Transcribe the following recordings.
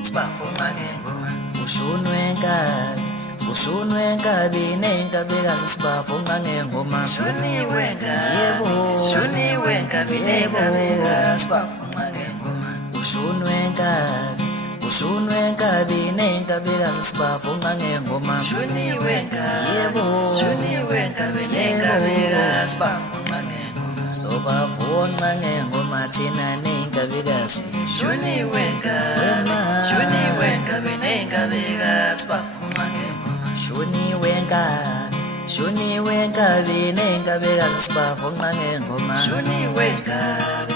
Sibafunga ngengoma ushunwe ngabi nengabekazi sibafunga ngengoma Shuniwe ngabi nengabekazi sibafunga ngengoma ushunwe ngabi nengabekazi sibafunga ngengoma Shuniwe ngabi nengabekazi sibafunga ngengoma sobafunga ngengoma thina nengabekazi Shuniwe ngabi nengabekazi sibafunga ngengoma shuniwe ngabi nengabekazi sibafunga ngengoma Shuniwe ngabi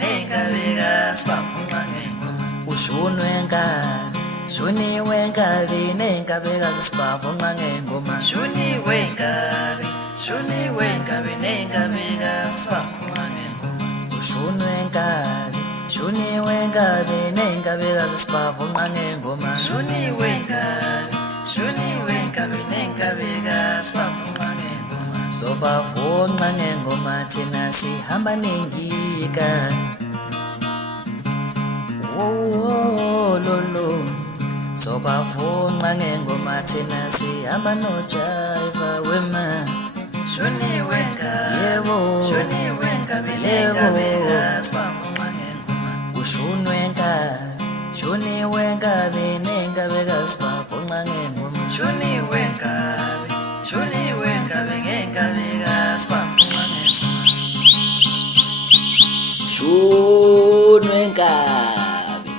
nengabekazi sibafunga ngengoma ushunwe ngabi nengabekazi sibafunga ngengoma Shuniwe ngabi nengabekazi sibafunga ngengoma ushunwe ngabi nengabekazi sibafunga ngengoma Shuniwe ngabi nengabekazi sibafunga ngengoma sobafunga ngengoma thina sihamba nengika lolo sobafunga ngengoma thina sihamba nojiva wema Shuniwe ngabi nengabekazi sibafunga ngengoma ushunwe ngabi nengabekazi sibafunga ngengoma Shuniwe ngabi nengabekazi sibafunga ngengoma shunwe ngabi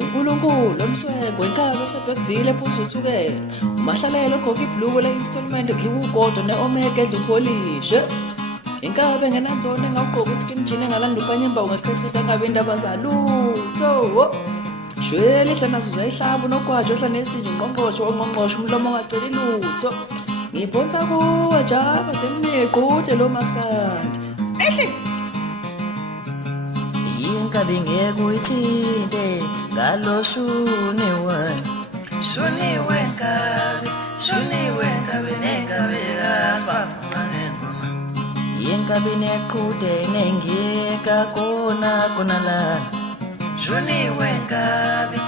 uNkulunkulu omswego inkabi esebhekvile phuzu uthukela umahlalelo ogqoka ibhluku le-installment edliwa ugodo ne-omega edla ukholishe inkabi engenanzona engawugqoka iskin jean engalanda ukanyemba ungeqhesida engabe indaba zalutho shwele ihla nazo zayihlaba unogwaja ohla nesinje ungqongqoshe wongqongqoshe umlomo ongaceli lutho ngibhonsa kuwe jaba semniquthe lo maskandi ehle inkabi ngeke uyithinte ngalo shuniwe Shuniwe ngabi nengabekazi sibafunga ngengoma inkabi neqhude nengika kona lana Shuniwe ngabi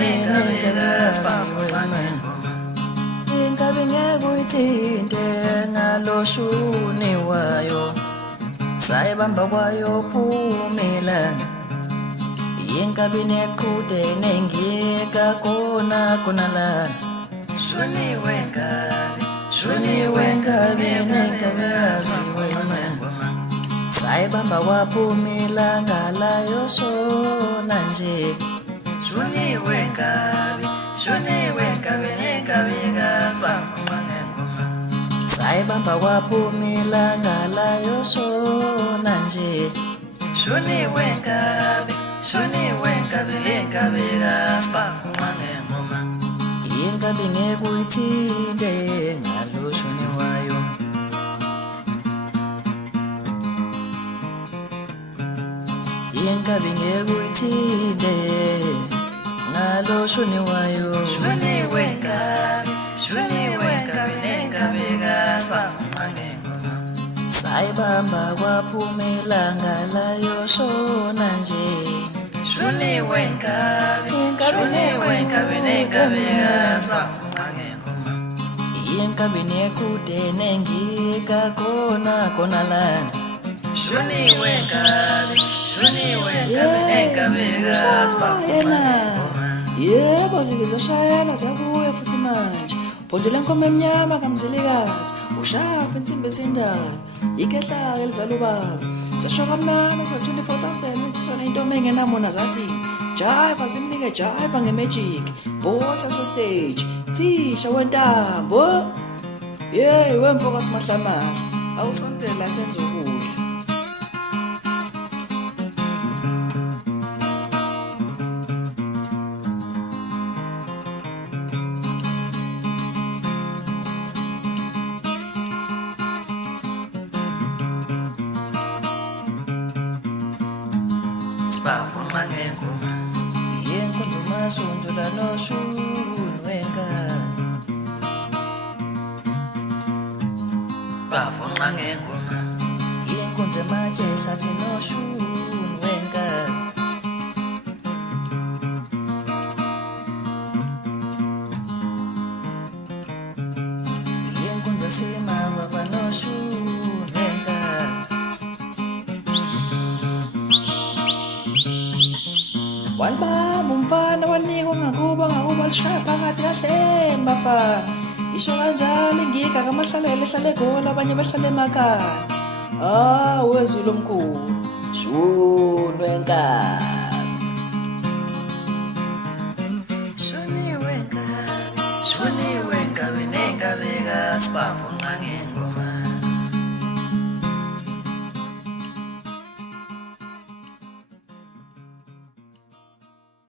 nengabekazi sibafunga ngengoma inkabi ngeke uyithinte ngalo shuniwayo sayibamba kwayo phumelana inkabi neqhude nengika kona lana Shuniwe ngabi nengabekazi sibafunga ngengoma sayibamba kwaphumela ngalayo shona nje Shuniwe ngabi nengabekazi sibafunga ngengoma sayibamba kwaphumela ngalayo shona nje Shuniwe ngabi nengabekazi sibafunga ngengoma inkabi ngeke uyithinte ngalo shuniwayo inkabi ngeke uyithinte ngalo shuniwayo Shuniwe ngabi nengabekazi sibafunga ngengoma sayibamba kwaphumela ngalayo shona nje Shuniwe ngabi nengabekazi sibafunga ngengoma inkabi neqhude nengika kona lana Shuniwe ngabi nengabekazi sibafunga ngengoma yebo zike zashayela zabuya futhi manje phondela inkomo emnyama kamzilikazi ushafa insimbi esindala ikehlaka elizala ubaba sashoka mnana sa-24,000 intusona intombi engenamona zathi jiva zimnike jiva nge-magic bosa sestage thisha wentambo yeyi wemfoka simahlamahla awusondela senze ukudla sibafunga ngengoma yenkonzo masonto lanoshunwenka bavunqa ngengoma inkunzi ematshe ehlathi noshuni wenkabi inkunzi esimangwa noshuni wenkabi walibamba umfana wanikwa ngakubo lishaya phakathi kahle bafana isho kanjalo ingiga kamahlalelo ehlale egoli abanye bahlale emakhaya wezulu omkhulu shuni wenkabi shoniwe nkabi nenkabi kasibavunqa ngengoma